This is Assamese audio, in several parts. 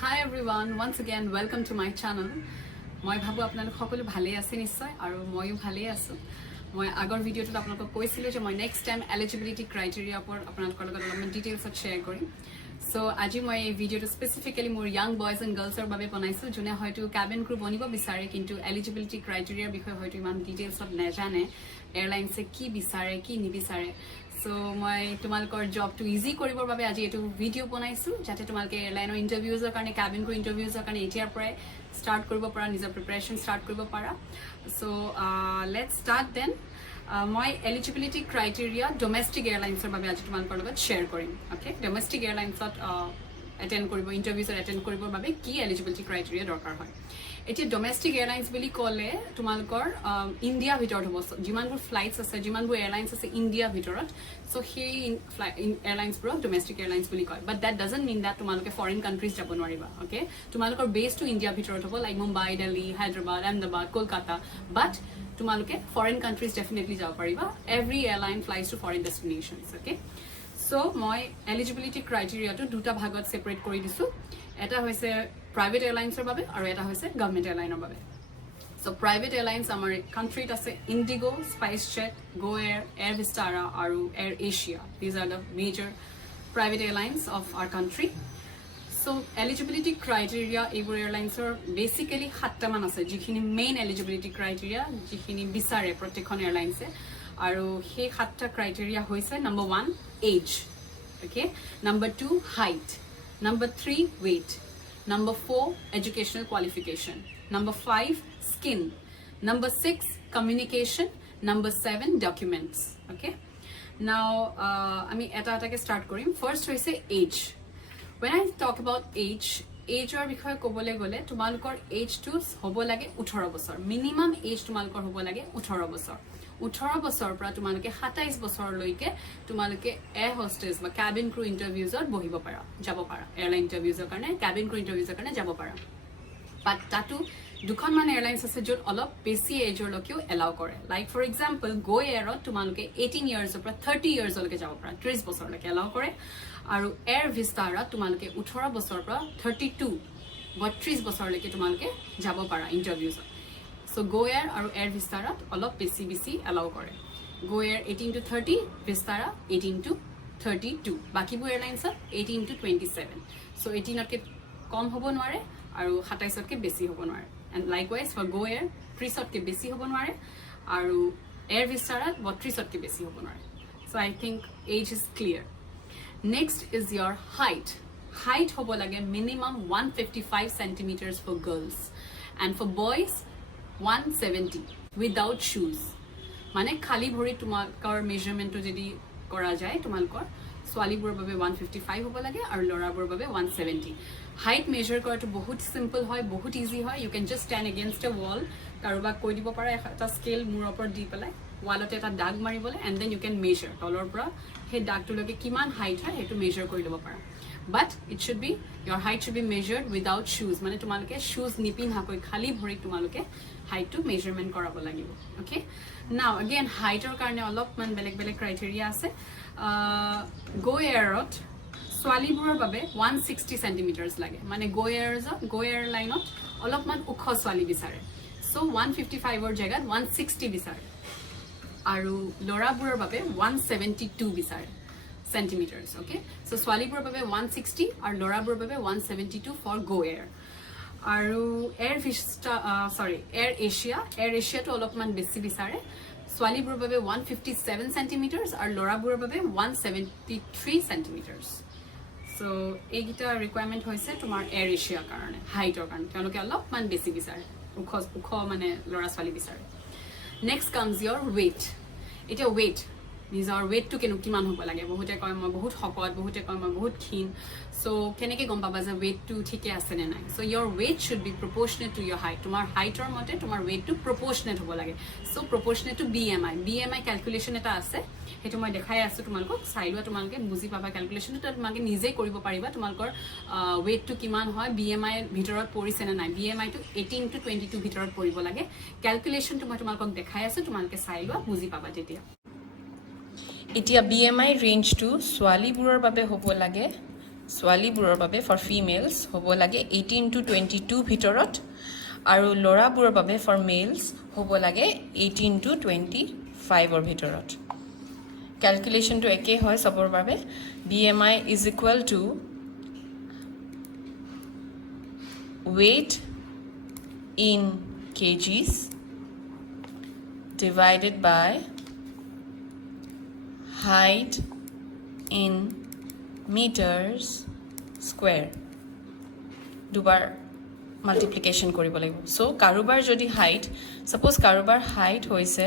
Hi everyone, once again welcome to my channel. মই ভাবো আপোনালোক সকলো ভালে আছে নিশ্চয় আৰু মইও ভালে আছো। মই আগৰ ভিডিওটোত আপোনালোকক কৈছিলো যে মই নেক্সট টাইম এলিজিবিলিটি ক্ৰাইটেৰিয়া ওপৰত আপোনালোকৰ লগত অলপমান ডিটেইলছত শ্বেয়াৰ কৰিম। সো আজি মই এই ভিডিওটো স্পেচিফিক্যালি মোৰ ইয়াং বয়জ এণ্ড গাৰ্লছৰ বাবে বনাইছো যোনে হয়তো কেবিন ক্ৰু বনিব বিচাৰে কিন্তু এলিজিবিলিটি ক্ৰাইটেৰিয়াৰ বিষয়ে হয়তো ইমান ডিটেইলছত নাজানে, এয়াৰলাইনছে কি বিচাৰে কি নিবিচাৰে। সো মই তোমালোকৰ জবটো ইজি কৰিবৰ বাবে আজি এইটো ভিডিও বনাইছো যাতে তোমালোকে এয়াৰলাইনৰ ইণ্টাৰভিউজৰ কাৰণে কেবিন ক্ৰু ইণ্টাৰভিউজৰ কাৰণে এতিয়াৰ পৰাই ষ্টাৰ্ট কৰিব পাৰা, নিজৰ প্ৰিপাৰেশ্যন ষ্টাৰ্ট কৰিব পাৰা। So let's start then. মই এলিজিবিলিটি ক্ৰাইটেৰিয়া ডমেষ্টিক এয়াৰলাইন্সৰ বাবে আজি তোমালোকৰ লগত শ্বেয়াৰ কৰিম। অ'কে, ডমেষ্টিক এয়াৰলাইন্সত এটেণ্ড কৰিব, ইণ্টাৰভিউজত এটেণ্ড কৰিবৰ বাবে কি এলিজিবিলিটি ক্ৰাইটেৰিয়া দৰকাৰ হয়। এতিয়া ডমেষ্টিক এয়াৰলাইন্স বুলি ক'লে তোমালোকৰ ইণ্ডিয়াৰ ভিতৰত হ'ব, যিমানবোৰ ফ্লাইটছ আছে, যিমানবোৰ এয়াৰলাইন্স আছে ইণ্ডিয়াৰ ভিতৰত, চ' সেই এয়াৰলাইন্সবোৰক ডমেষ্টিক এয়াৰলাইন্স বুলি কয়। But that doesn't mean that তোমালোকে ফৰেইন কাণ্ট্ৰিজ যাব নোৱাৰিবা। অ'কে, তোমালোকৰ বেছটো ইণ্ডিয়াৰ ভিতৰত হ'ব, লাইক মুম্বাই, দিল্লী, হায়দৰাবাদ, আহমেদাবাদ, কলকাতা। বাট তোমালোকে ফৰেইন কাণ্ট্ৰিজ ডেফিনেটলি যাব পাৰিবা। Every airline flies to foreign destinations. Okay, so' মই এলিজিবিলিটি ক্ৰাইটেৰিয়াটো দুটা ভাগত ছেপাৰেট কৰি দিছোঁ। এটা হৈছে প্ৰাইভেট এয়াৰলাইন্সৰ বাবে আৰু এটা হৈছে গভৰ্ণমেণ্ট এয়াৰলাইনৰ বাবে। চ' প্ৰাইভেট এয়াৰলাইন্স আমাৰ কাণ্ট্ৰিত আছে ইণ্ডিগো, স্পাইচ জেট, গো এয়াৰ, এয়াৰ ভিষ্টাৰা আৰু AirAsia. These are the major private airlines of our country. So' eligibility criteria এইবোৰ এয়াৰলাইন্সৰ বেচিকেলি 7টামান আছে, যিখিনি মেইন এলিজিবিলিটি ক্ৰাইটেৰিয়া যিখিনি বিচাৰে প্ৰত্যেকখন এয়াৰলাইন্সে। আৰু সেই 7টা ক্ৰাইটেৰিয়া হৈছে number 1 age, okay, number 2 height, number 3 weight, number 4 educational qualification, number 5 skin, number 6 communication, number 7 documents. Okay, now আমি এটা এটাকে start কৰিম। First হৈছে age. When I talk about age or বিষয়ে ক'বলৈ গ'লে তোমালোকৰ এজটো হ'ব লাগে 18 বছৰ। মিনিমাম এজ তোমালোকৰ হ'ব লাগে 18 বছৰ। 18 বছৰৰ পৰা তোমালোকে 27 বছৰলৈকে তোমালোকে এয়াৰ হোষ্টেজ বা কেবিন ক্ৰু ইণ্টাৰভিউজত বহিব পাৰা, যাব পাৰা। এয়াৰলাইন ইণ্টাৰভিউজৰ কাৰণে, কেবিন ক্ৰু ইণ্টাৰভিউজৰ কাৰণে যাব পাৰা। বাট তাতো দুখনমান এয়াৰলাইন্স আছে য'ত অলপ বেছি এজৰলৈকেও এলাউ কৰে। লাইক ফৰ এক্সাম্পল গো এয়াৰত তোমালোকে 18 ইয়াৰ্ছৰ পৰা 30 ইয়াৰ্ছলৈকে যাব পাৰা, 30 বছৰলৈকে এলাউ কৰে। আৰু এয়াৰ ভিষ্টাৰাত তোমালোকে 18 বছৰৰ পৰা 32 বছৰলৈকে তোমালোকে যাব পাৰা ইণ্টাৰভিউজত। চ' গো এয়াৰ আৰু এয়াৰ ভিষ্টাৰাত অলপ বেছি এলাউ কৰে। গো এয়াৰ 18 to 30, ভিষ্টাৰা 18 to 32, বাকীবোৰ এয়াৰলাইন্সত 18 to 27। চ' 18তকৈ কম হ'ব নোৱাৰে আৰু 27তকৈ বেছি হ'ব নোৱাৰে। এণ্ড লাইকৱাইজ ফৰ গো এয়াৰ 30তকৈ বেছি হ'ব নোৱাৰে আৰু এয়াৰ ভিষ্টাৰাত 32তকৈ বেছি হ'ব নোৱাৰে। So' I think age is clear. Next is your height. Height হ'ব লাগে minimum 155 centimeters for girls and for boys 170 without শ্বুজ। মানে খালী ভৰিত তোমালোকৰ মেজাৰমেণ্টটো যদি কৰা যায়, তোমালোকৰ ছোৱালীবোৰৰ বাবে 155 হ'ব লাগে আৰু ল'ৰাবোৰৰ বাবে 170। হাইট মেজাৰ কৰাটো বহুত চিম্পল হয়, বহুত ইজি হয়। ইউ কেন জাষ্ট ষ্টেণ্ড এগেইনষ্ট এ ৱাল, কাৰোবাক কৈ দিব পাৰা এটা স্কেল মূৰৰ ওপৰত দি পেলাই ৱালতে এটা দাগ মাৰিবলৈ, and then you can measure তলৰ পৰা সেই দাগটোলৈকে কিমান হাইট হয় সেইটো মেজাৰ কৰি ল'ব পাৰা। But it should be your height should be measured without শ্বুজ, মানে তোমালোকে শ্বুজ নিপিন্ধাকৈ খালী ভৰিত তোমালোকে হাইটটো মেজাৰমেণ্ট কৰাব লাগিব। অ'কে, নাও এগেইন হাইটৰ কাৰণে অলপমান বেলেগ ক্ৰাইটেৰিয়া আছে। গো এয়াৰত ছোৱালীবোৰৰ বাবে 160 centimeters লাগে, মানে গো এয়াৰ লাইনত অলপমান ওখ ছোৱালী বিচাৰে। চ' 155ৰ জেগাত 160 বিচাৰে আৰু ল'ৰাবোৰৰ বাবে 172 বিচাৰে centimeters. অ'কে, চ' ছোৱালীবোৰৰ বাবে 160 আৰু ল'ৰাবোৰৰ বাবে 172 ফৰ গো এয়াৰ। আৰু এয়াৰ এছিয়াটো অলপমান বেছি বিচাৰে। ছোৱালীবোৰৰ বাবে 157 centimeters আৰু ল'ৰাবোৰৰ বাবে 173 centimeters. চ' এইকেইটা ৰিকুৱাৰমেণ্ট হৈছে তোমাৰ এয়াৰ এছিয়াৰ কাৰণে, হাইটৰ কাৰণে। তেওঁলোকে অলপমান বেছি বিচাৰে, ওখ মানে ল'ৰা ছোৱালী বিচাৰে। নেক্সট কামছ ইয়ৰ ৱেইট। এতিয়া ৱেইট, নিজৰ ৱেইটটো কিমান হ'ব লাগে। বহুতে কয় মই বহুত শকত, বহুতে কয় মই বহুত ক্ষীণ। চ' কেনেকৈ গম পাবা যে ৱেইটটো ঠিকে আছে নে নাই? So' your weight should be proportionate to your height. তোমাৰ হাইটৰ মতে তোমাৰ ৱেইটটো প্ৰপ'ৰ্চনেট হ'ব লাগে। So' proportionate to BMI calculation এটা আছে, সেইটো মই দেখাই আছোঁ তোমালোকক। চাই লোৱা, তোমালোকে বুজি পাবা কেলকুলেশ্যনটো, তোমালোকে নিজে কৰিব পাৰিবা তোমালোকৰ ৱেইটটো কিমান হয়, BMI ভিতৰত পৰিছে নে নাই। BMIটো 18 to 22 ভিতৰত পৰিব লাগে। কেলকুলেশ্যনটো মই তোমালোকক দেখাই আছোঁ, তোমালোকে চাই লোৱা, বুজি পাবা তেতিয়া। এতিয়া BMI ৰেঞ্জটো ছোৱালীবোৰৰ বাবে হ'ব লাগে ছোৱালীবোৰৰ বাবে ফৰ ফিমেলছ হ'ব লাগে 18 to 22 ভিতৰত আৰু ল'ৰাবোৰৰ বাবে ফৰ মেলছ হ'ব লাগে 18 to 25ৰ ভিতৰত ক্যালকুলেশনটো একে হয় সবৰ বাবে BMI is equal to weight in kgs divided by height in meters square দুবাৰ মাল্টিপ্লিকেশন কৰিব লাগিব সো কাৰোবাৰ যদি হাইট সাপোজ কাৰোবাৰ হাইট হৈছে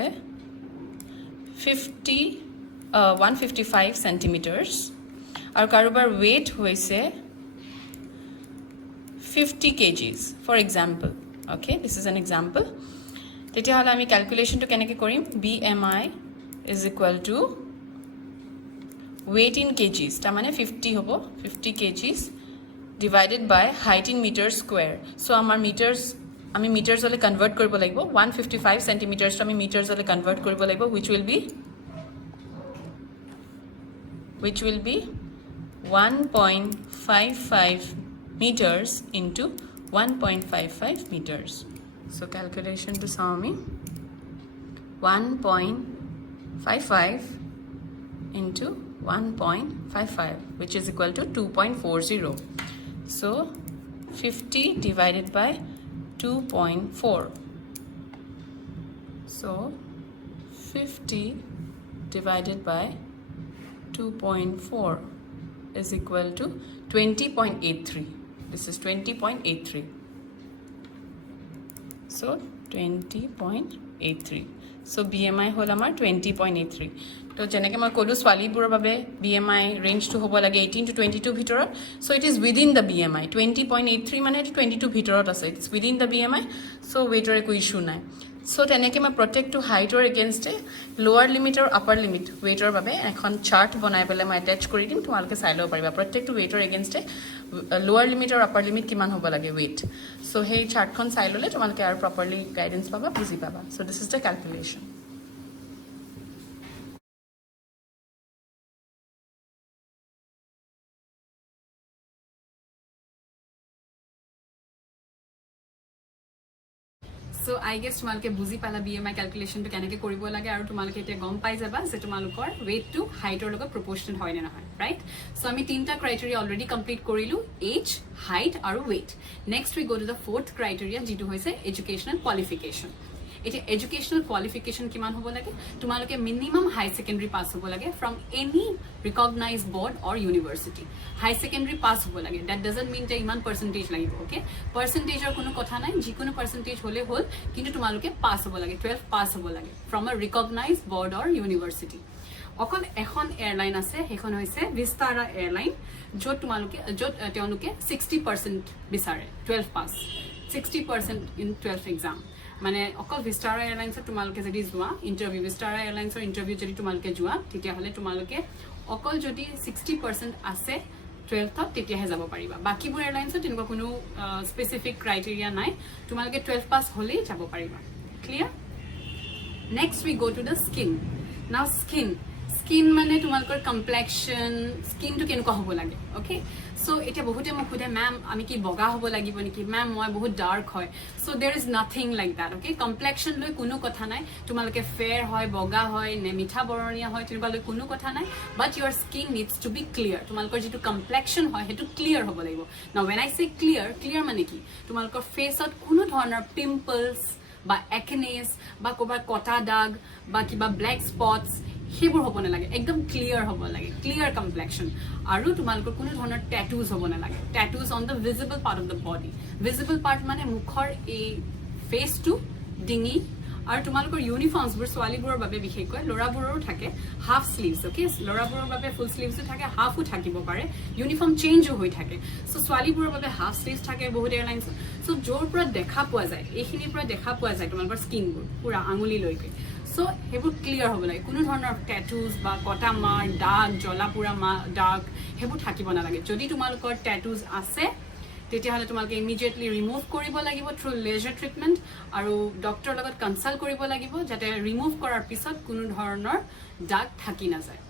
155 centimeters আৰু কাৰোবাৰ weight হৈছে 50 kgs for example okay this is an example তেতিয়া হলে আমি ক্যালকুলেশনটো কেনেকৈ কৰিম BMI is equal to weight in kgs তাৰ মানে 50 হ'ব 50 kgs divided by height in meters square so আমাৰ meters আমি meters হলে কনভাৰ্ট কৰিব লাগিব 155 centimeters আমি meters হলে কনভাৰ্ট কৰিব লাগিব which will be 1.55 meters into 1.55 meters so calculation to Sami 1.55 into 1.55 which is equal to 2.40 so 50 divided by 2.4 so 50 divided by 2.4 is equal to 20.83 this is 20.83 so 20.83 so BMI hol amar 20.83 to jeneke moi kolu swali buror babe BMI range to hobo lage 18 to 22 bhitorot so it is within the BMI 20.83 mane 22 bhitorot ase it's within the BMI so weight or ko issue nai so teneke মই প্ৰত্যেকটো হাইটৰ এগেইনষ্ট লোৱাৰ লিমিট আৰু আপাৰ লিমিট ওয়েটৰ বাবে এখন চাৰ্ট বনাই পেলাই মই অ্যাটাচ কৰি দিম তোমালোকে চাই লব পাৰিবা প্ৰত্যেকটো ওয়েটৰ এগেইনষ্ট লোৱাৰ লিমিট আৰু আপাৰ লিমিট কিমান হ'ব লাগে ওয়েট সো সেই চাৰ্টখন চাই ললে তোমালোকে আৰু প্ৰপাৰলি গাইডেন্স পাবা বুজি পাবা so this is the calculation So I guess তোমালোকে বুজি পালা BMI ক্যালকুলেশন তো কেনেকৈ কৰিব লাগে আৰু তোমালোকে এতিয়া গম পাই যাবা যে তোমালোকৰ weight to height ৰ লগত proportional হয় নে নহয় right so আমি তিনটা ক্ৰাইটেৰিয়া অলৰেডি কমপ্লিট কৰিলো age height আৰু weight next we go to the fourth criteria যেটো হৈছে educational qualification এটা educational qualification কিমান হ'ব লাগে তোমালোকে minimum high secondary pass হ'ব লাগে from any recognized board or university high secondary pass হ'ব লাগে that doesn't mean যে ইমান percentage লাগিব okay percentage ৰ কোনো কথা নাই যিকোনো percentage হলে হল কিন্তু তোমালোকে পাস হ'ব লাগে 12 পাস হ'ব লাগে from a recognized board or university অকল এখন এয়ারলাইন আছে হেখন হৈছে Vistara এয়ারলাইন যত তোমালোকে যত তেওঁলোকে 60% বিচাৰে 12 পাস 60% in 12th exam মানে অকল Vistara এয়াৰলাইন্স তোমালোকে যদি যোৱা ইন্টাৰভিউ Vistara এয়াৰলাইন্সৰ ইন্টাৰভিউ যদি তোমালোকে যোৱা তেতিয়া হলে তোমালোকে অকল যদি 60% আছে 12th তেতিয়াহে যাব পাৰিবা বাকিবোৰ এয়াৰলাইন্সৰ তেনেকুৱা কোনো স্পেসিফিক ক্ৰাইটেৰিয়া নাই তোমালোকে 12 পাস হলেই যাব পাৰিবা clear next we go to the skin now skin মানে তোমালোকৰ কমপ্লেক্সন স্কিনটো কেনেকুৱা হ'ব লাগে ওকে সো এটা বহুতে মোক খুদে ম্যাম আমি কি বগা হ'ব লাগিব নেকি ম্যাম মই বহুত ডার্ক হয় so there is nothing like that okay complexion লৈ কোনো কথা নাই তোমালোকে ফেয়াৰ হয় বগা হয় নে মিঠা বৰণীয়া হয় তেনেকুৱা লৈ কোনো কথা নাই but your skin needs to be clear তোমালোকৰ যেটো কমপ্লেক্সন হয় হেতু ক্লিয়াৰ হ'ব লাগিব নাও when I say ক্লিয়াৰ মানে কি তোমালোকৰ ফেসত কোনো ধৰণৰ পিম্পলস বা একনেস বা কোবা কটা দাগ বা কিবা ব্ল্যাক স্পটস হেবোৰ হ'ব না লাগে একদম ক্লিয়াৰ হ'ব লাগে ক্লিয়াৰ কমপ্লেক্সন আৰু তোমালোকৰ কোনো ধৰণৰ ট্যাটুজ হ'ব না লাগে tattoos on the visible part of the body visible part মানে মুখৰ এই ফেস টু ডিঙি আৰু তোমালোকৰ ইউনিফৰ্মছবোৰ ছোৱালীবোৰৰ বাবে বিশেষকৈ ল'ৰাবোৰৰো থাকে হাফ স্লিভছ ওকে ল'ৰাবোৰৰ বাবে ফুল স্লিভছও থাকে হাফও থাকিব পাৰে ইউনিফৰ্ম চেঞ্জও হৈ থাকে সো ছোৱালীবোৰৰ বাবে হাফ স্লিভছ থাকে বহুত এয়াৰলাইন্স সো য'ৰ পৰা দেখা পোৱা যায় এইখিনিৰ পৰা দেখা পোৱা যায় তোমালোকৰ স্কিনবোৰ পুৰা আঙুলিলৈকে সো হেবোৰ ক্লিয়াৰ হ'ব লাগে কোনো ধৰণৰ ট্যাটুজ বা কটা মাৰ দাগ জ্বলা পুৰা দাগ হেবোৰ থাকিব নালাগে যদি তোমালোকৰ ট্যাটুজ আছে তেতিয়া হলে তোমালোকে ইমিডিয়েটলি ৰিমুভ কৰিব লাগিব থ্ৰু লেজাৰ ট্ৰিটমেন্ট আৰু ডক্টৰৰ লগত কনসাল্ট কৰিব লাগিব যাতে ৰিমুভ কৰাৰ পিছত কোনো ধৰণৰ দাগ থাকি না যায়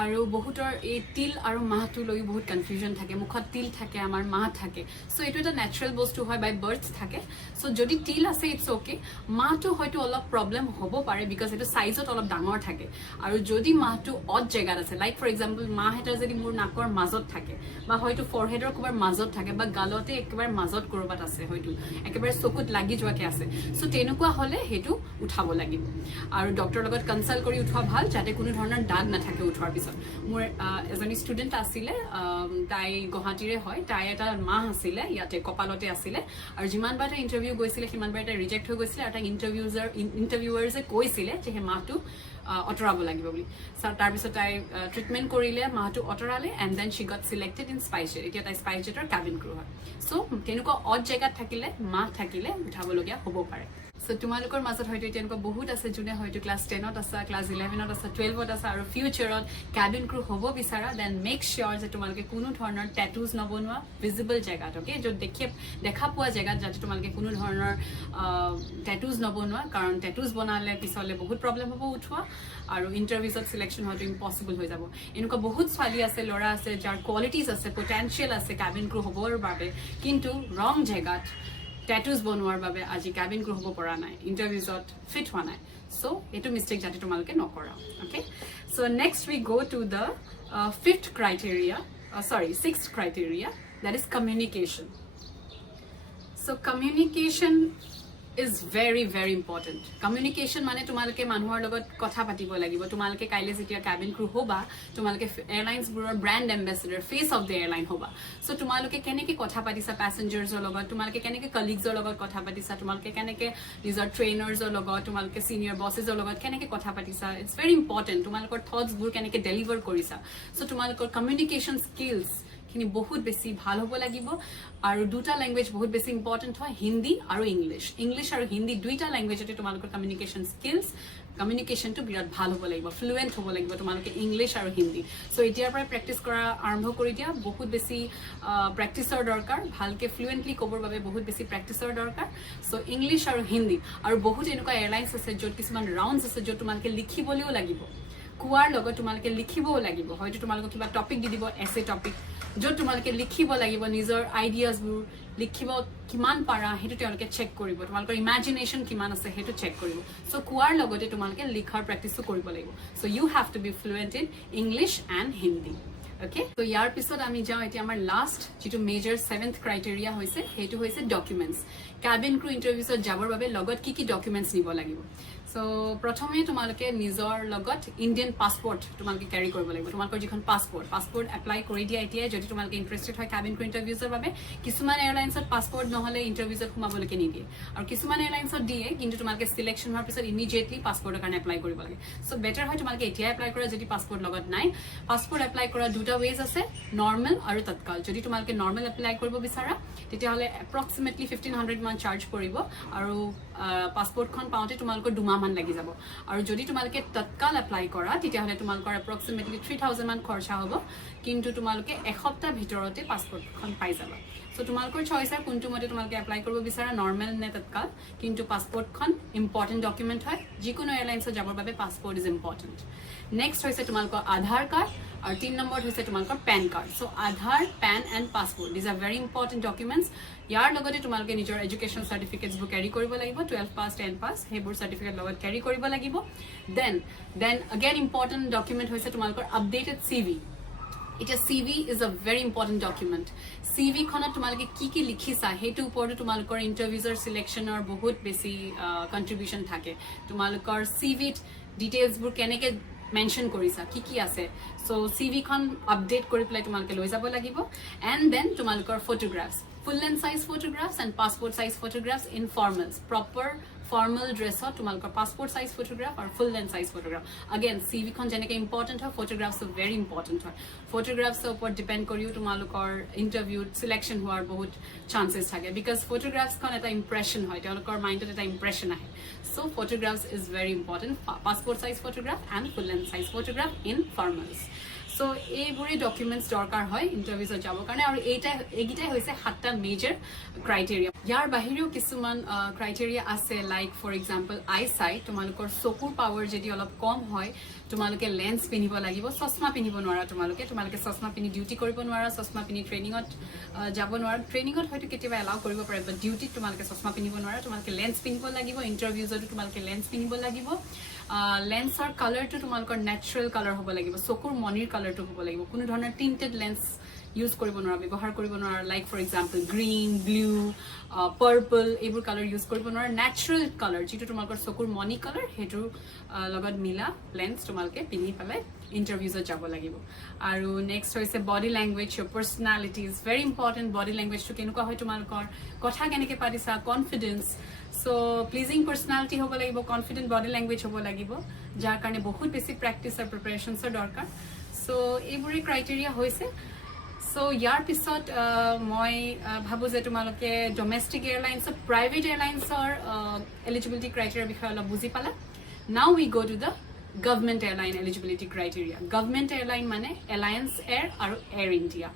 আৰু বহুতৰ এই তিল আৰু মাহটো লৈ বহুত কনফিউজন থাকে মুখত তিল থাকে আমাৰ মাহ থাকে সো এটো এটা ন্যাচাৰাল বস্তু হয় বাই বাৰ্থ থাকে সো যদি তিল আছে ইটস ওকে মাহটো হয়তো অলপ প্ৰবলেম হ'ব পাৰে বিকজ এটো সাইজত অলপ ডাঙৰ থাকে আৰু যদি মাহটো অড জায়গাত আছে লাইক ফৰ এক্সাম্পল মাহ এটা যদি মোৰ নাকৰ মাজত থাকে বা হয়তো ফৰহেডৰ কোবাৰ মাজত থাকে বা গালতে একেবাৰে মাজত কৰবাত আছে হয়তো একেবাৰে চকুত লাগি যোৱাকে আছে সো তেনেকুৱা হলে হেতু উঠাব লাগিব আৰু ডক্টৰৰ লগত কনসাল্ট কৰি উঠোৱা ভাল যাতে কোনো ধৰণৰ দাগ নাথাকে উঠোৱাৰ পিছত মোৰ এজনী ষ্টুডেন্ট আছিলে তাই গুৱাহাটীৰে হয় তাই এটা মাহ আছিলে ইয়াতে কপালতে আছিলে আৰু যিমান বাৰ ইন্টাৰভিউ গৈছিলে সিমান বাৰ এটা ৰিজেক্ট হৈ গৈছিলে আৰু তাই ইন্টাৰভিউৱাৰ্ছে কৈছিলে যে সেই মাহটো অটৰাব লাগিব বুলি তাৰ পিছত তাই ট্ৰিটমেন্ট কৰিলে মাহটো অটৰালে and then she got selected in SpiceJet এতিয়া তাই স্পাইসজেটৰ কেবিন ক্ৰু হয় সো তেনেকুৱা অড জায়গাত থাকিলে মাহ থাকিলে উঠাবলগীয়া হ'ব পাৰে সো তোমালোকৰ মাজত হয়তো তেনেকুৱা বহুত আছে যোনে হয়তো ক্লাছ 10ত আছে ক্লাছ 11ত আছে 12ত আছে আৰু ফিউচাৰত কেবিন ক্ৰু হ'ব বিচাৰা দেন মেক শিওৰ যে তোমালোকে কোনো ধৰণৰ ট্যাটুজ নবনোৱা ভিজিবল জায়গাত ওকে য'ত দেখা পোৱা জায়গাত যাতে তোমালোকে কোনো ধৰণৰ ট্যাটুজ নবনোৱা কাৰণ ট্যাটুজ বনালে পিছলে বহুত প্ৰবলেম হ'ব উঠোৱা আৰু ইন্টাৰভিউত সিলেকশন হয়তো ইম্পসিবল হৈ যাব এনেকুৱা বহুত ছোৱালী আছে ল'ৰা আছে যাৰ কোৱালিটিজ আছে পটেনশিয়াল আছে কেবিন ক্ৰু হ'বৰ বাবে কিন্তু ৰং জায়গাত ট্যাটুজ বনোৱাৰ বাবে আজি কেবিন ক্ৰু হ'ব পৰা নাই ইন্টাৰভিউত ফিট হোৱা নাই সো এটো মিস্টেক যাতে তোমালোকে নকৰা okay so next we go to the sixth criteria that is communication so communication is very very important communication মানে তোমালকে মানুহৰ লগত কথা পাতিব লাগিব তোমালকে কাইলে যেতিয়া কেবিন ক্ৰু হ'বা তোমালকে এয়াৰলাইন্স বুৰৰ brand ambassador face of the airline হ'বা সো তোমালকে কেনেকে কথা পাতিছা প্যাসেঞ্জাৰছৰ লগত তোমালকে কেনেকে কলিগছৰ লগত কথা পাতিছা তোমালকে কেনেকে নিজৰ ট্ৰেইনাৰছৰ লগত তোমালকে সিনিয়ৰ বছেছৰ লগত কেনেকে কথা পাতিছা ইটস ভেৰি ইম্পৰ্টেন্ট তোমালকৰ থটস বুৰ কেনেকে ডেলিভাৰ কৰিছা সো তোমালকৰ কমিউনিকেশন স্কিলছ খিনি বহুত বেছি ভাল হ'ব লাগিব আৰু দুটা ল্যাঙ্গুৱেজ বহুত বেছি ইম্পৰ্টেন্ট হয় হিন্দী আৰু ইংলিশ আৰু হিন্দী দুইটা ল্যাঙ্গুৱেজতে তোমালোকৰ কমিউনিকেশন স্কিলছ কমিউনিকেশনটো বিৰাট ভাল হ'ব লাগিব ফ্লুৱেন্ট হ'ব লাগিব তোমালোকে ইংলিশ আৰু হিন্দী সো এতিয়াৰ পৰা প্ৰেক্টিস কৰা আৰম্ভ কৰি দিয়া বহুত বেছি প্ৰেক্টিসৰ দৰকাৰ ভালকে ফ্লুৱেন্টলি ক'বৰ বাবে বহুত বেছি প্ৰেক্টিসৰ দৰকাৰ সো ইংলিশ আৰু হিন্দী আৰু বহুত এনেকুৱা এয়াৰলাইন্স আছে য'ত কিছুমান ৰাউণ্ডছ আছে য'ত তোমালোকে লিখিবলৈও লাগিব কোৱাৰ লগত তোমালোকে লিখিবও লাগিব হয়তো তোমালোকক কিবা টপিক দি দিব এছে টপিক য'ত তোমালোকে লিখিব লাগিব নিজৰ আইডিয়াছবোৰ লিখিব কিমান পাৰা হেতু তেওঁলোকে চেক কৰিব তোমালোকৰ ইমাজিনেশন কিমান আছে হেতু চেক কৰিব সো কোৱাৰ লগতে তোমালোকে লিখাৰ প্ৰেক্টিসও কৰিব লাগিব so you have to be fluent in English and Hindi okay so ইয়াৰ পিছত আমি যাও এতিয়া আমাৰ লাষ্ট যেটো মেজৰ 7th ক্ৰাইটেৰিয়া হৈছে হেতু হৈছে ডকুমেন্টস কেবিন ক্ৰু ইন্টাৰভিউছত যাবৰ বাবে লগত কি ডকুমেন্টস নিব লাগিব সো প্ৰথমে তোমালোকে নিজৰ লগত ইণ্ডিয়ান পাসপোৰ্ট তোমালোকে ক্যাৰি কৰিব লাগিব তোমালোকৰ যিখন পাসপোৰ্ট এপ্লাই কৰি দিয়া এতিয়া যদি তোমালোকে ইন্টাৰেষ্টেড হয় কেবিন ক্ৰু ইন্টাৰভিউছৰ বাবে কিছুমান এয়াৰলাইন্সত পাসপোৰ্ট নহলে ইন্টাৰভিউছত সোমাবলৈকে নিদিয়ে আৰু কিছুমান এয়াৰলাইন্সত দিয়ে কিন্তু তোমালোকে সিলেকশন হোৱাৰ পিছত ইমিডিয়েটলি পাসপোৰ্টৰ কাৰণে এপ্লাই কৰিব লাগে সো বেটাৰ হয় তোমালোকে এতিয়া এপ্লাই কৰা যদি পাসপোৰ্ট লগত নাই পাসপোৰ্ট এপ্লাই কৰা দুটা ওয়েজ আছে নৰ্মেল আৰু তৎকাল যদি তোমালোকে নৰ্মেল এপ্লাই কৰিব বিচাৰা তেতিয়াহলে এপ্ৰক্সিমেটলি 1500 মান চাৰ্জ পৰিব আৰু পাসপোৰ্টখন পাওঁতে তোমালোকৰ দুমাহ মান লাগি যাব আৰু যদি তোমালোকে তৎকাল এপ্লাই কৰা তেতিয়াহলে তোমালোকৰ এপ্ৰক্সিমেটলি 3000 মান খৰচা হ'ব কিন্তু তোমালোকে এসপ্তাহ ভিতৰতে পাসপোৰ্টখন পাই যাবা সো তোমালোকৰ চইচ আছে কোনটো মতে তোমালোকে এপ্লাই কৰিব বিচাৰা নৰ্মেল নে তৎকাল কিন্তু পাসপোৰ্টখন ইম্পৰ্টেন্ট ডকুমেন্ট হয় যিকোনো এয়াৰলাইন্সত যাবৰ বাবে পাসপোৰ্ট ইজ ইম্পৰ্টেন্ট নেক্সট হৈছে তোমালোকৰ আধাৰ কাৰ্ড আৰু 3 নম্বৰ হৈছে তোমালোকৰ PAN card so Aadhaar PAN and passport these are very important documents ইয়াৰ লগতে তোমালোকে নিজৰ এডুকেশন সাৰ্টিফিকেটস বু ক্যাৰি কৰিব লাগিব 12 পাস 10 পাস হেবোৰ সাৰ্টিফিকেট লগত ক্যাৰি কৰিব লাগিব দেন again ইম্পৰ্টেন্ট ডকুমেন্ট হৈছে তোমালোকৰ আপডেটেড সিভি এটা CV is a very important document CV খনত তোমালোকে কি লিখিছা হেতু ওপৰতে তোমালোকৰ ইন্টাৰভিউৰ সিলেকশনৰ বহুত বেছি কন্ট্ৰিবিউশন থাকে তোমালোকৰ সিভিত ডিটেইলস বোৰ কেনেকে মেনশন কৰিছা কি আছে সো সিভি খন আপডেট কৰি প্লাই তোমালোকে লৈ যাব লাগিব এণ্ড দেন তোমালোকৰ photographs full length size photographs and passport size photographs in formals proper formal ড্ৰেছত তোমালোকৰ পাসপোৰ্ট সাইজ ফটোগ্ৰাফ আৰু full length size photograph again CV খন যেনেকৈ ইম্পৰ্টেন্ট হয় ফটোগ্ৰাফছ ভেৰি ইম্পৰ্টেন্ট হয় ফটোগ্ৰাফছৰ ওপৰত ডিপেন্ড কৰিও তোমালোকৰ ইন্টাৰভিউত সিলেকশন হোৱাৰ বহুত চান্সেছ থাকে বিকজ ফটোগ্ৰাফছ খন এটা ইম্প্ৰেশন হয় তেওঁলোকৰ মাইণ্ডত এটা ইম্প্ৰেশন আহে so photographs is very important passport size photograph and full length size photograph in formals so এইবোৰে ডকুমেন্টস দৰকাৰ হয় ইন্টাৰভিউত যাবৰ কাৰণে আৰু এইগিটাই হৈছে 7টা মেজৰ ক্ৰাইটেৰিয়া ইয়াৰ বাহিৰেও কিছুমান ক্ৰাইটেৰিয়া আছে লাইক ফৰ এক্সাম্পল আই চাইট তোমালোকৰ চকুৰ পাৱাৰ যদি অলপ কম হয় তোমালোকে লেন্স পিন্ধিব লাগিব চশমা পিন্ধিব নোৱাৰা তোমালোকে চশমা পিন্ধি ডিউটি কৰিব নোৱাৰা চশমা পিন্ধি ট্ৰেইনিঙত যাব নোৱাৰা ট্ৰেইনিঙত হয়তো কেতিয়াবা এলাউ কৰিব পাৰে বাট ডিউটিত তোমালোকে চশমা পিন্ধিব নোৱাৰা তোমালোকে লেন্স পিন্ধিব লাগিব ইন্টাৰভিউজতো তোমালোকে লেন্স পিন্ধিব লাগিব লেন্সৰ কালাৰটো তোমালোকৰ নেচাৰেল কালাৰ হ'ব লাগিব চকুৰ মনিৰ কালাৰটো হ'ব লাগিব কোনো ধৰণৰ টিন্টেড লেন্স ইউজ কৰিব নোৱাৰা ব্যৱহাৰ কৰিব নোৱাৰা like for example green blue purple এইবোৰ কালাৰ ইউজ কৰিব নোৱাৰা নেচাৰেল কালাৰ যিটো তোমালোকৰ চকুৰ মনি কালাৰ সেইটোৰ লগত মিলা লেন্স তোমালোকে পিন্ধি পেলাই ইন্টাৰভিউজত যাব লাগিব আৰু নেক্সট হৈছে body language your personality is very important body লেংগুৱেজটো কেনেকুৱা হয় তোমালোকৰ কথা কেনেকৈ পাতিছা কনফিডেন্স সো প্লিজিং পাৰ্চনেলিটি হ'ব লাগিব কনফিডেন্ট বডি লেংগুৱেজ হ'ব লাগিব যাৰ কাৰণে বহুত বেছি প্ৰেক্টিছ আৰু প্ৰিপেৰেশ্যনছৰ দৰকাৰ সো এইবোৰে ক্ৰাইটেৰিয়া হৈছে সো ইয়াৰ পিছত মই ভাবো যে তোমালোকে ডমেষ্টিক এয়াৰলাইন্সৰ প্ৰাইভেট এয়াৰলাইন্সৰ এলিজিবিলিটি ক্ৰাইটেৰিয়াৰ বিষয়ে অলপ বুজি পালা now we go' to the government airline eligibility criteria government airline মানে এলায়েন্স এয়াৰ আৰু Air India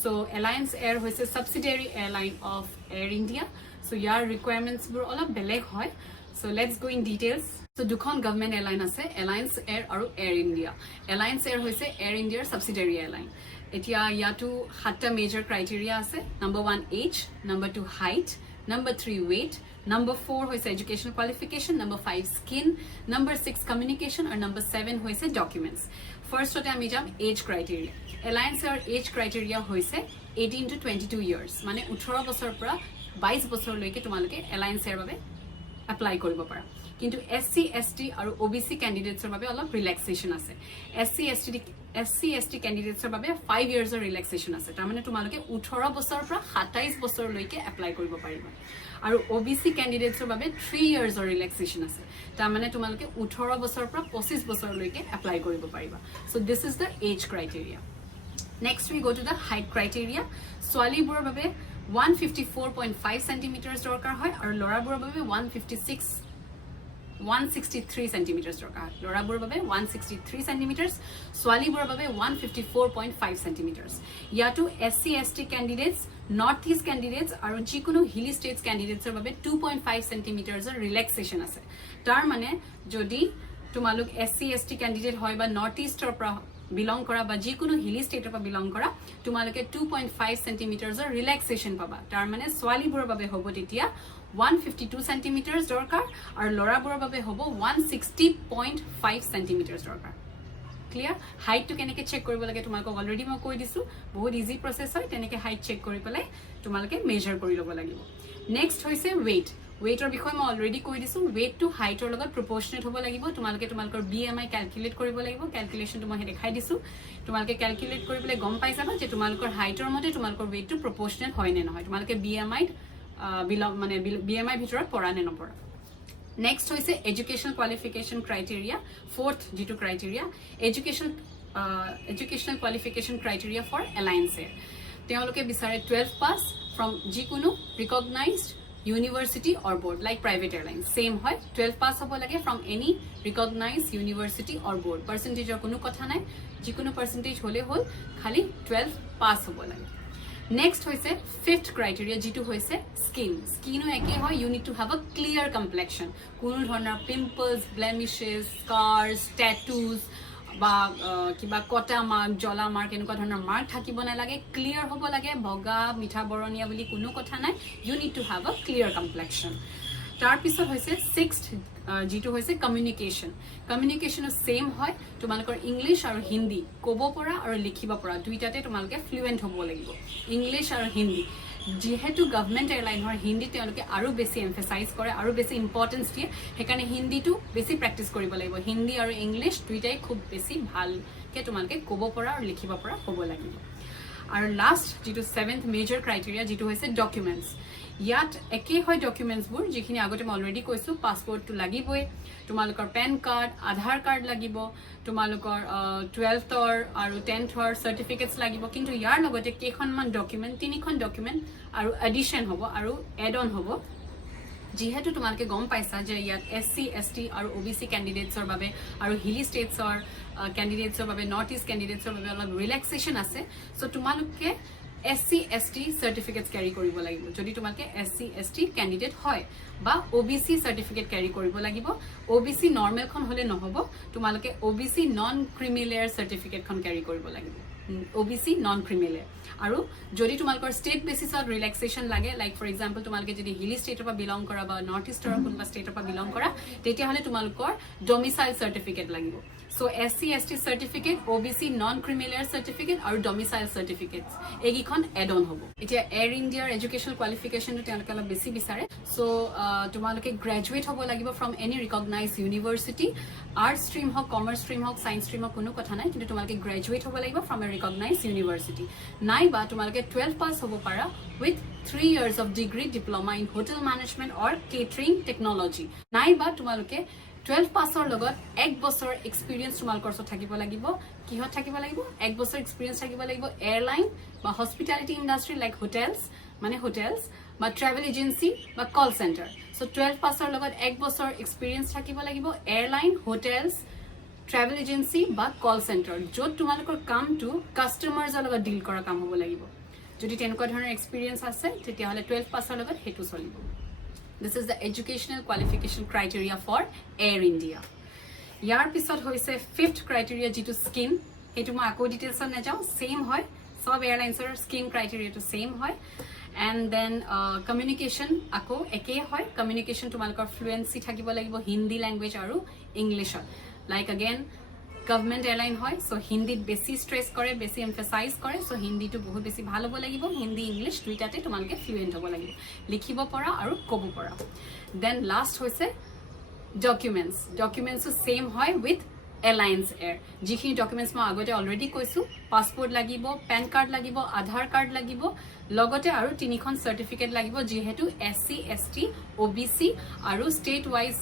so Alliance Air হৈছে subsidiary airline of Air India so ইয়াৰ ৰিকুৱাৰমেণ্টছবোৰ অলপ বেলেগ হয় so let's go in details so দুখন গভৰ্ণমেণ্ট এয়াৰলাইন আছে এলায়েন্স এয়াৰ আৰু এয়াৰ ইণ্ডিয়া এলায়েন্স এয়াৰ হৈছে এয়াৰ ইণ্ডিয়াৰ ছাবচিডিয়াৰী এয়াৰলাইন এতিয়া ইয়াতো 7টা মেজৰ ক্ৰাইটেৰিয়া আছে number 1 age number 2 height number 3 weight number 4 হৈছে educational qualification number 5 skin number 6 communication আৰু নম্বৰ 7 হৈছে ডকুমেণ্টছ ফাৰ্ষ্টতে আমি যাম এজ ক্ৰাইটেৰিয়া এলায়েন্সৰ এজ ক্ৰাইটেৰিয়া হৈছে 18 to 22 ইয়াৰ্ছ মানে 18 বছৰৰ পৰা 22 বছৰলৈকে তোমালোকে এলায়েন্সৰ বাবে এপ্লাই কৰিব পাৰা কিন্তু SC ST আৰু OBC ক্যান্ডিডেটছৰ বাবে অলপ ৰিলেক্সেশন আছে SC ST ক্যান্ডিডেটছৰ বাবে 5 ইয়াৰ্ছৰ ৰিলেক্সেশন আছে তাৰ মানে তোমালোকে 18 বছৰৰ পৰা 27 বছৰলৈকে এপ্লাই কৰিব পাৰিবা আৰু OBC ক্যান্ডিডেটছৰ বাবে 3 ইয়াৰ্ছৰ ৰিলেক্সেশন আছে তাৰ মানে তোমালোকে 18 বছৰৰ পৰা 25 বছৰলৈকে এপ্লাই কৰিব পাৰিবা so this is the age criteria next we go to the height criteria ছোৱালীবোৰৰ বাবে 154.5 সেন্টিমিটাৰ দৰকাৰ হয় আৰু ল'ৰাবোৰৰ বাবে 163 সেন্টিমিটাৰ দৰকাৰ হয় ল'ৰাবোৰৰ বাবে 163 সেন্টিমিটাৰ ছোৱালীবোৰৰ বাবে 154.5 সেন্টিমিটাৰ ইয়াতো SC ST ক্যান্ডিডেটছ নৰ্থ ইষ্ট ক্যান্ডিডেটছ আৰু যিকোনো হিলি ষ্টেটছ ক্যান্ডিডেটছৰ বাবে 2.5 সেন্টিমিটাৰৰ ৰিলেক্সেশন আছে তাৰ মানে যদি তোমালোক SC ST ক্যান্ডিডেট হয় বা নৰ্থ ইষ্টৰ পৰা বিলং কৰা বা যিকোনো হিলি ষ্টেটৰ পৰা বিলং কৰা তোমালোকে 2.5 সেন্টিমিটাৰৰ ৰিলেক্সেশন পাবা তাৰ মানে ছোৱালীবোৰৰ বাবে হ'ব তেতিয়া 152 সেন্টিমিটাৰ দৰকাৰ আৰু ল'ৰাবোৰৰ বাবে হ'ব 160.5 সেন্টিমিটাৰ দৰকাৰ ক্লিয়াৰ হাইটটো কেনেকৈ চেক কৰিব লাগে তোমালোকক অলৰেডি মই কৈ দিছো বহুত ইজি প্ৰসেছ হয় তেনেকৈ হাইট চেক কৰি পেলাই তোমালোকে মেজাৰ কৰি ল'ব লাগিব নেক্সট হৈছে weight weighৰ বিষয়ে মই অলৰেডি কৈ দিছো weight to height ৰ লগত proportionate হ'ব লাগিব তোমালোকে তোমালোকৰ BMI ক্যালকুলেট কৰিব লাগিব ক্যালকুলেশনটো মই দেখাই দিছো তোমালোকে ক্যালকুলেট কৰি পেলাই গম পাই যাবা যে তোমালোকৰ হাইটৰ মতে তোমালোকৰ weight to proportionate হয় নে নহয় তোমালোকে BMI মানে BMI ভিতৰত পৰা নে নপৰা নেক্সট হৈছে এডুকেশ্যনেল কোৱালিফিকেশ্যন ক্ৰাইটেৰিয়া ফোৰ্থ যেটো criteria educational qualification criteria for alliance তেওঁলোকে বিচাৰে 12 পাছ ফ্ৰম যিকোনো recognised university or board like private airlines same hoy 12 pass hobo lage from any recognized university or board percentage or kono kotha nai jikono percentage hole hol khali 12 pass hobo lage next hoise fifth criteria jitu hoise skin o eke hoy you need to have a clear complexion kono dhornar pimples blemishes scars tattoos বা কিবা কটা মাৰ্ক জলা মাৰ্ক এনেকুৱা ধৰণৰ মাৰ্ক থাকিব নালাগে ক্লিয়াৰ হ'ব লাগে বগা মিঠা বৰণীয়া বুলি কোনো কথা নাই you need to have a clear complexion তাৰ পিছত হৈছে সিক্সথ যেটো হৈছে কমিউনিকেশ্যনৰ সেম হয় তোমালোকৰ ইংলিশ আৰু হিন্দী ক'ব পৰা আৰু লিখিব পৰা দুইটাতে তোমালোকে ফ্লুৱেন্ট হ'ব লাগিব ইংলিশ আৰু হিন্দী যেহেতু গভৰ্ণমেণ্ট এয়াৰলাইন হয় হিন্দী তেওঁলোকে আৰু বেছি এমফাসাইজ কৰে আৰু বেছি ইম্পৰ্টেন্স দিয়ে সেইকাৰণে হিন্দীটো বেছি প্ৰেক্টিছ কৰিব লাগিব হিন্দী আৰু ইংলিশ দুইটাই খুব বেছি ভালকে তোমালোকে ক'ব পৰা আৰু লিখিব পৰা হ'ব লাগিব আৰু লাষ্ট যেটো 7th মেজৰ ক্ৰাইটেৰিয়া যেটো হৈছে ডকুমেণ্টছ ইয়াত একে হয় ডকুমেণ্টছবোৰ যিখিনি আগতে মই অলৰেডি কৈছো পাছপোৰ্টটো লাগিবই তোমালোকৰ পেন কাৰ্ড আধাৰ কাৰ্ড লাগিব তোমালোকৰ 12th আৰু 10th সাৰ্টিফিকেটছ লাগিব কিন্তু ইয়াৰ লগতে কেইখনমান ডকুমেণ্ট তিনিখন ডকুমেণ্ট আৰু এডিশন হ'ব আৰু এড অন হ'ব যিহেতু তোমালোকে গম পাইছা যে ইয়াত SC ST আৰু OBC ক্যান্ডিডেটছৰ বাবে আৰু হিলি ষ্টেটছৰ ক্যান্ডিডেটছৰ বাবে নৰ্থ ইষ্ট ক্যান্ডিডেটছৰ বাবে অলপ ৰিলেক্সেশ্যন আছে সো তোমালোকে SC ST সাৰ্টিফিকেটস ক্যাৰি কৰিব লাগিব যদি তোমালোকে SC ST ক্যান্ডিডেট হয় বা OBC সাৰ্টিফিকেট ক্যাৰি কৰিব লাগিব OBC নৰমাল খন হলে নহব তোমালোকে OBC নন ক্ৰিমিলেয়াৰ সাৰ্টিফিকেট খন ক্যাৰি কৰিব লাগিব OBC নন ক্ৰিমিলেয়াৰ আৰু যদি তোমালোকৰ ষ্টেট বেচিছত ৰিলেক্সেশ্যন লাগে লাইক ফৰ এক্সাম্পল তোমালোকে যদি হিলি ষ্টেটৰ পৰা বিলং কৰা বা নৰ্থ ইষ্টৰ কোনোবা ষ্টেটৰ পৰা বিলং কৰা তেতিয়াহ'লে তোমালোকৰ ডমিচাইল সাৰ্টিফিকেট লাগিব so SC ST certificate OBC non creamy layer certificate আৰু ডমিচাইল সাৰ্টিফিকেটস এইকেইখন এড অন হ'ব এতিয়া এয়াৰ ইণ্ডিয়াৰ এডুকেশ্যনেল কোৱালিফিকেশ্যনটো তেওঁলোকে অলপ বেছি বিচাৰে সো তোমালোকে গ্ৰেজুৱেট হ'ব লাগিব from any recognise university arts stream হওক কমাৰ্চ ষ্ট্ৰীম হওক ছায়েন্স ষ্ট্ৰীম হওক কোনো কথা নাই কিন্তু তোমালোকে গ্ৰেজুৱেট হ'ব লাগিব ফ্ৰম এ ৰিকগনাইজ ইউনিভাৰ্চিটি নাইবা তোমালোকে 12 পাছ হ'ব পাৰা with 3 years of degree diploma in hotel management or catering technology নাইবা তোমালোকে 12 পাছৰ লগত 1 বছৰ এক্সপেৰিয়েন্স তোমালোকৰ ওচৰত থাকিব লাগিব কিহত থাকিব লাগিব 1 বছৰ এক্সপেৰিয়েন্স থাকিব লাগিব এয়াৰলাইন বা হস্পিটালিটি ইণ্ডাষ্ট্ৰি লাইক হোটেলছ মানে হোটেলছ বা ট্ৰেভেল এজেন্সি বা কল চেণ্টাৰ সো 12 পাছৰ লগত 1 বছৰ এক্সপেৰিয়েন্স থাকিব লাগিব এয়াৰলাইন হোটেলছ ট্ৰেভেল এজেন্সি বা কল চেণ্টাৰ য'ত তোমালোকৰ কামটো কাষ্টমাৰ্ছৰ লগত ডিল কৰা কাম হ'ব লাগিব যদি তেনেকুৱা ধৰণৰ এক্সপেৰিয়েন্স আছে তেতিয়াহ'লে 12 পাছৰ লগত হেতু চলিব This is the educational qualification criteria for Air India. ইয়াৰ পিছত হৈছে 5th criteria যেটো স্কিম হেতু মই আকৌ ডিটেইলছত নাযাওঁ সেম হয় সব এয়াৰলাইন্সৰ স্কিম ক্ৰাইটেৰিয়াটো সেম হয় and then communication আকৌ একে হয় communication তোমালোকৰ ফ্লুয়েন্সি থাকিব লাগিব হিন্দী ল্যাঙ্গুৱেজ আৰু ইংলিশত like again গভৰ্নমেণ্ট এয়াৰলাইন হয় সো হিন্দীত বেছি ষ্ট্ৰেছ কৰে বেছি এমফাসাইজ কৰে সো হিন্দীটো বহুত বেছি ভাল হ'ব লাগিব হিন্দী ইংলিশ দুইটাতে তোমালোকে ফ্লুয়েন্ট হ'ব লাগিব লিখিব পৰা আৰু ক'ব পৰা দেন লাষ্ট হৈছে ডকুমেন্টসও সেম হয় উইথ এলায়েন্স এয়াৰ যিখিনি ডকুমেন্টস মই আগতে অলৰেডি কৈছো পাছপোৰ্ট লাগিব পেন কাৰ্ড লাগিব আধাৰ কাৰ্ড লাগিব লগতে আৰু তিনিখন সাৰ্টিফিকেট লাগিব যেহেতু SC ST OBC আৰু ষ্টেট ওয়াইজ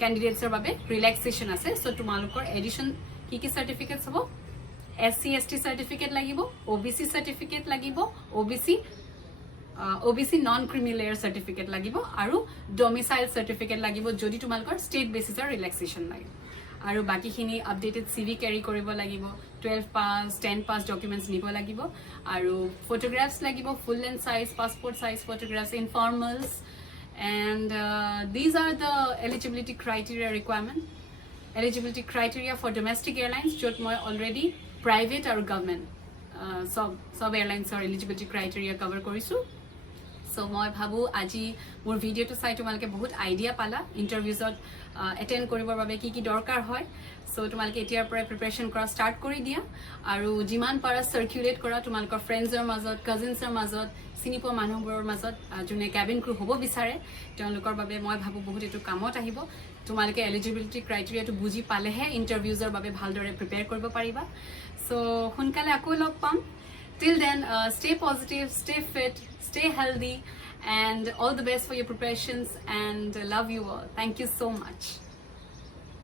ক্যান্ডিডেটছৰ বাবে ৰিলেক্সেশ্যন আছে সো তোমালোকৰ এডিশন কি সাৰ্টিফিকেটস হ'ব SC ST সাৰ্টিফিকেট লাগিব OBC সাৰ্টিফিকেট লাগিব OBC নন ক্ৰিমিলেয়াৰ সাৰ্টিফিকেট লাগিব আৰু ডমিসাইল সাৰ্টিফিকেট লাগিব যদি তোমালোকৰ ষ্টেট বেচিছৰ ৰিলেক্সেশ্যন লাগে আৰু বাকিখিনি আপডেটেড CV ক্যাৰি কৰিব লাগিব 12 পাস 10 পাস ডকুমেন্টস নিব লাগিব আৰু ফটোগ্ৰাফছ লাগিব full length size passport size photographs in formals and these are the eligibility criteria requirement eligibility criteria for domestic airlines jot moi already private or government sub airlines or eligibility criteria cover korisu so moi bhabu aji mor video to sai tumalke bahut idea pala interviews attend koribor babe ki dorkar hoy so tumalke etiar pore preparation kora start kori dia aru jiman para circulate kora tumalkor friends er mazot cousins er mazot চিনিপোৱা মানুহবোৰৰ মাজত যোনে কেবিন ক্ৰু হ'ব বিচাৰে তেওঁলোকৰ বাবে মই ভাবো বহুত এটো কামত আহিব তোমালোকে এলিজিবিলিটি ক্ৰাইটেৰিয়াটো বুজি পালেহে ইন্টাৰভিউজৰ বাবে ভালদৰে প্ৰিপেয়াৰ কৰিব পাৰিবা সো সোনকালে আকৌ লগ পাম till then stay positive stay fit stay healthy and all the best for your preparations and love you all thank you so much